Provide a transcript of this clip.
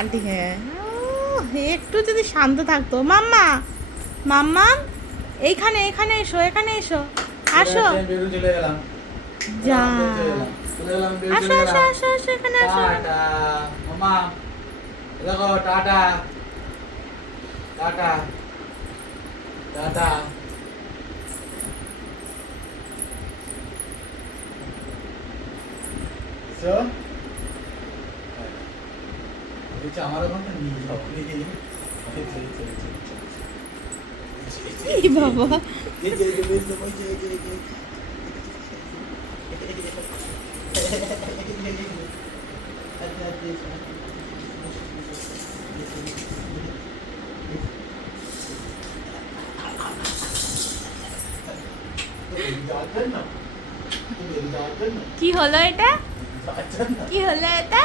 বালতি খেয়ে একটু যদি শান্ত থাকতো। মাম্মা মাম্মা এইখানে এখানে এসো, এখানে এসো, আসো। যা আসো আসো আসো আসো, এখানে আসো। টাটা মামা, দেখো টাটা টাটা টাটা। আমার ওখানটা নিয়ে যাও। এই বাবা কি হলো এটা, কি হলো এটা?